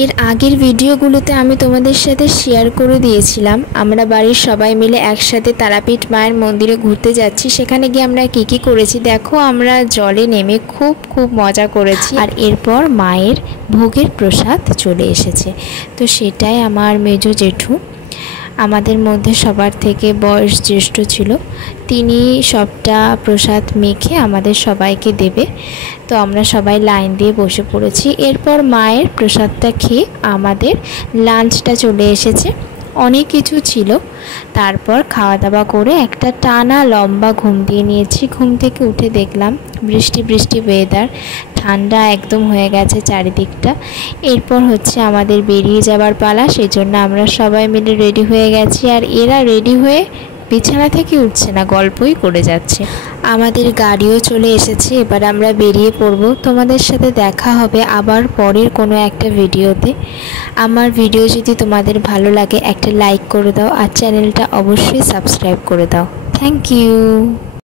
এর আগের ভিডিওগুলোতে আমি তোমাদের সাথে শেয়ার করে দিয়েছিলাম আমরা বাড়ির সবাই মিলে একসাথে তারাপীঠ মায়ের মন্দিরে ঘুরতে যাচ্ছি। সেখানে গিয়ে আমরা কি করেছি দেখো। আমরা জলে নেমে খুব মজা করেছি। আর এরপর মায়ের ভোগের প্রসাদ চলে এসেছে। তো সেটাই আমার মেজো জেঠু, আমাদের মধ্যে সবার থেকে বয়স জ্যেষ্ঠ ছিল, তিনি সবটা প্রসাদ মেখে আমাদের সবাইকে দেবে। তো আমরা সবাই লাইন দিয়ে বসে পড়েছি। এরপর মায়ের প্রসাদটা খেয়ে আমাদের লাঞ্চটা চলে এসেছে। অনেক কিছু ছিল। তারপর খাওয়া দাওয়া করে একটা টানা লম্বা ঘুম দিয়ে নিয়েছি। ঘুম থেকে উঠে দেখলাম বৃষ্টি ওয়েদার, ঠান্ডা একদম হয়ে গেছে চারিদিকটা। এরপর হচ্ছে আমাদের বেরিয়ে যাবার পালা। সেই জন্য আমরা সবাই মিলে রেডি হয়ে গেছি। আর এরা রেডি হয়ে বিছানা থেকে উঠছে না, গল্পই করে যাচ্ছে। আমাদের গাড়িও চলে এসেছে। এবার আমরা বেরিয়ে পড়ব। তোমাদের সাথে দেখা হবে আবার পরের কোনো একটা ভিডিওতে। আমার ভিডিও যদি তোমাদের ভালো লাগে একটা লাইক করে দাও আর চ্যানেলটা অবশ্যই সাবস্ক্রাইব করে দাও। Thank you.